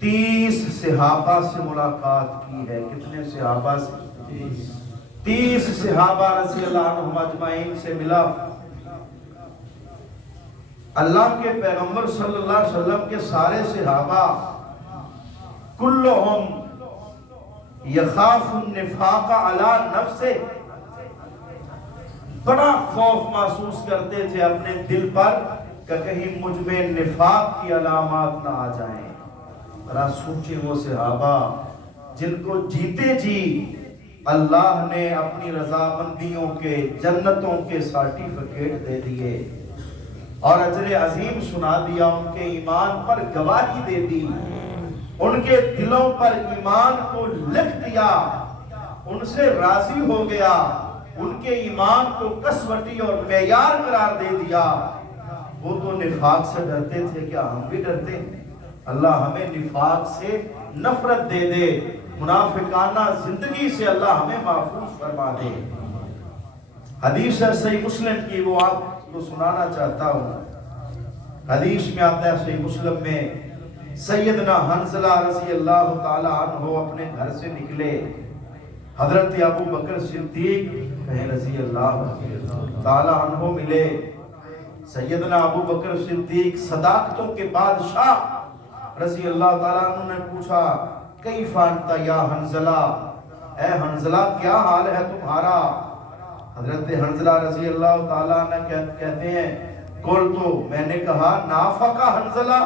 30 صحابہ سے ملاقات کی ہے۔ کتنے صحابہ سے؟ 30 صحابہ رضی اللہ عنہم اجمعین سے ملا۔ اللہ کے پیغمبر صلی اللہ علیہ وسلم کے سارے صحابہ کلہم یخاف النفاق علی نفسہ، بڑا خوف محسوس کرتے تھے اپنے دل پر کہ کہیں مجھ میں نفاق کی علامات نہ آ جائیں۔ ذرا سوچیں وہ صحابہ جن کو جیتے جی اللہ نے اپنی رضامندیوں کے، جنتوں کے سرٹیفکیٹ دے دیے اور اجر عظیم سنا دیا، ان کے ایمان پر گواہی دے دی، ان کے دلوں پر ایمان کو لکھ دیا، ان سے راضی ہو گیا، ان کے ایمان کو کسوٹی اور معیار قرار دے دیا۔ وہ تو نفاق سے ڈرتے تھے، کیا ہم بھی ڈرتے ہیں؟ اللہ ہمیں نفاق سے نفرت دے دے، منافقانہ زندگی سے اللہ ہمیں محفوظ فرما دے۔ حدیث ہے صحیح مسلم کی، وہ آپ کو سنانا چاہتا ہوں۔ حدیث میں آتا ہے صحیح مسلم میں، سیدنا حنظلہ رضی اللہ تعالی عنہ اپنے گھر سے نکلے، حضرت ابو بکر صدیق رضی اللہ تعالی عنہ ملے۔ سیدنا ابو بکر صدیق صداقتوں کے بادشاہ رضی اللہ تعالیٰ عنہ نے پوچھا، کیف انت یا حنظلہ، اے حنظلہ کیا حال ہے تمہارا؟ حضرت حنظلہ رضی اللہ تعالیٰ عنہ کہتے ہیں، قل تو میں نے کہا، نافقہ حنظلہ،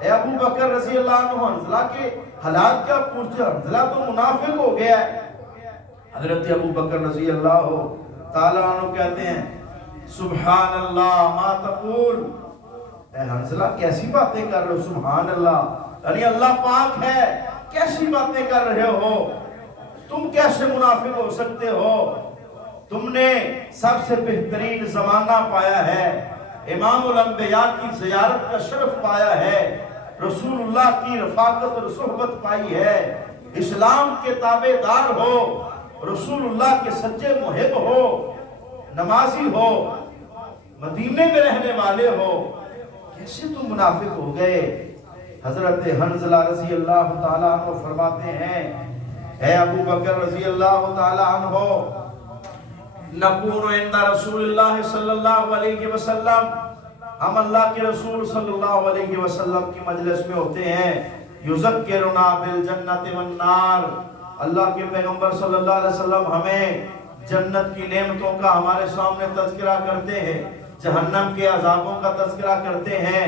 اے ابو بکر رضی اللہ عنہ حنظلہ کے حالات کیا پوچھتے؟ حنظلہ تو منافق ہو گیا ہے۔ حضرت ابو بکر رضی اللہ تعالیٰ عنہ کہتے ہیں، سبحان اللہ ما تقول، اے حنظلہ کیسی باتیں کر رہے ہو؟ سبحان اللہ، یعنی اللہ پاک ہے، کیسی باتیں کر رہے ہو؟ تم کیسے منافق ہو سکتے ہو؟ تم نے سب سے بہترین زمانہ پایا ہے، امام الانبیاء کی زیارت کا شرف پایا ہے، رسول اللہ کی رفاقت اور صحبت پائی ہے، اسلام کے تابع دار ہو، رسول اللہ کے سچے محب ہو، نمازی ہو، مدینے میں رہنے والے ہو، کیسے تم منافق ہو گئے؟ حضرت حنظلہ رضی اللہ تعالیٰ عنہ فرماتے ہیں، اے ابو بکر رضی اللہ تعالیٰ عنہ، نکون عند رسول اللہ صلی اللہ علیہ وسلم، ہم اللہ کے رسول صلی اللہ علیہ وسلم کی مجلس میں ہوتے ہیں، یذکرنا بالجنت والنار، اللہ کے پیغمبر صلی اللہ علیہ وسلم ہمیں جنت کی نعمتوں کا ہمارے سامنے تذکرہ کرتے ہیں، جہنم کے عذابوں کا تذکرہ کرتے ہیں،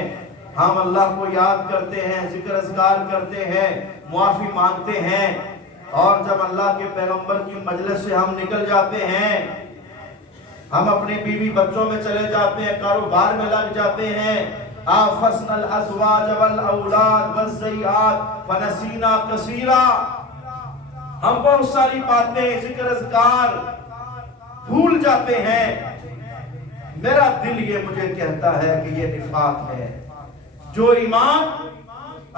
ہم اللہ کو یاد کرتے ہیں، ذکر اذکار کرتے ہیں، معافی مانگتے ہیں، اور جب اللہ کے پیغمبر کی مجلس سے ہم نکل جاتے ہیں، ہم اپنے بیوی بچوں میں چلے جاتے ہیں، کاروبار میں لگ جاتے ہیں، آفسنا الازواج والاولاد والزیات فنسینا کثیرا، ہم بہت ساری باتیں، ذکر اذکار بھول جاتے ہیں۔ میرا دل یہ مجھے کہتا ہے کہ یہ نفاق ہے۔ جو ایمان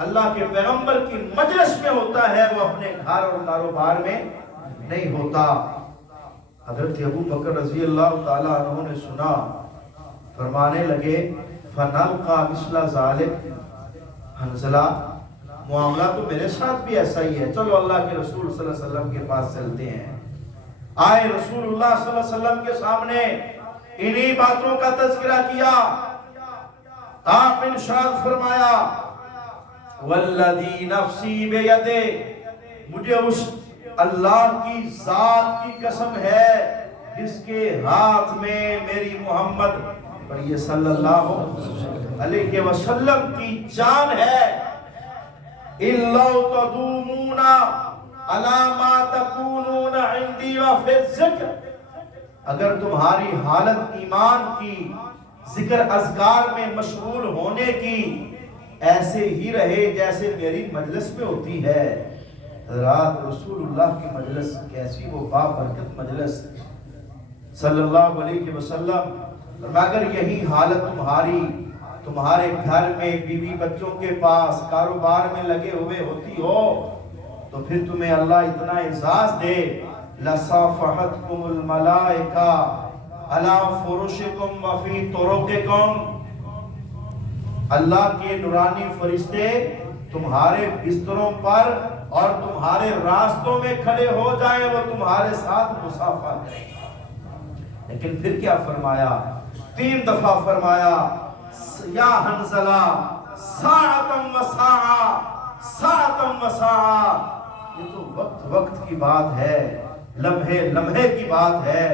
اللہ کے پیغمبر کی مجلس میں ہوتا ہے وہ اپنے گھر اور کاروبار میں نہیں ہوتا۔ حضرت ابو بکر رضی اللہ تعالیٰ عنہ نے سنا، فرمانے لگے، فَنَلْقَى مِثْلَ ذَلِكَ، حنظلہ معاملہ تو میرے ساتھ بھی ایسا ہی ہے، چلو اللہ کے رسول صلی اللہ علیہ وسلم کے پاس چلتے ہیں۔ آئے رسول اللہ صلی اللہ علیہ وسلم کے سامنے، انہی باتوں کا تذکرہ کیا، آپ ارشاد فرمایا، والذی نفسی بیدہ، مجھے اس اللہ کی ذات کی قسم ہے جس کے ہاتھ میں میری محمد پڑھیے صلی اللہ علیہ وسلم کی جان ہے، اِلَّا تَدُومُونَ عَلَى مَا تَكُونُونَ عِنْدِي وَفِي الذِّكْرِ، اگر تمہاری حالت ایمان کی، ذکر اذکار میں مشغول ہونے کی ایسے ہی رہے جیسے میری مجلس میں ہوتی ہے۔ رات رسول اللہ کی مجلس کیسی وہ بابرکت مجلس صلی اللہ علیہ وسلم، اگر یہی حالت تمہارے گھر میں، بیوی بچوں کے پاس، کاروبار میں لگے ہوئے ہوتی ہو، تو پھر تمہیں اللہ اتنا اعزاز دے، لَصَافَحَتْكُمُ الْمَلَائِكَةُ عَلَى فُرُشِكُمْ وَفِي طُرُقِكُمْ، اللہ کے نورانی فرشتے تمہارے بستروں پر اور تمہارے راستوں میں کھڑے ہو جائیں، وہ تمہارے ساتھ مصافحہ کریں۔ لیکن پھر کیا فرمایا؟ 3 دفعہ فرمایا یا حنظلہ ساعتم و ساعہ، ساعتم و ساعہ۔ یہ تو وقت وقت کی بات ہے، لمحے لمحے کی بات ہے۔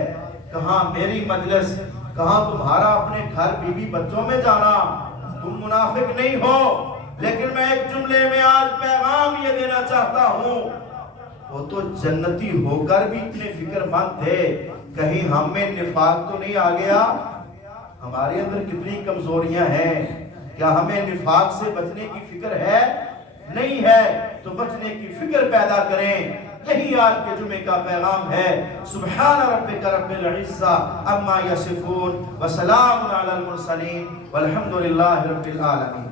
کہاں میری مجلس، کہاں تمہارا اپنے گھر بیوی بچوں میں جانا۔ تم منافق نہیں ہو، لیکن میں ایک جملے میں آج پیغام یہ دینا چاہتا ہوں، وہ تو جنتی ہو کر بھی اتنے فکر مند تھے، کہیں ہم میں نفاق تو نہیں آ گیا؟ ہمارے اندر کتنی کمزوریاں ہیں، کیا ہمیں نفاق سے بچنے کی فکر ہے؟ نہیں ہے تو بچنے کی فکر پیدا کریں۔ یہی آج کے جمعے کا پیغام ہے۔ سبحان ربک رب العزہ عما یصفون وسلام علی المرسلین والحمد للہ رب العالمین۔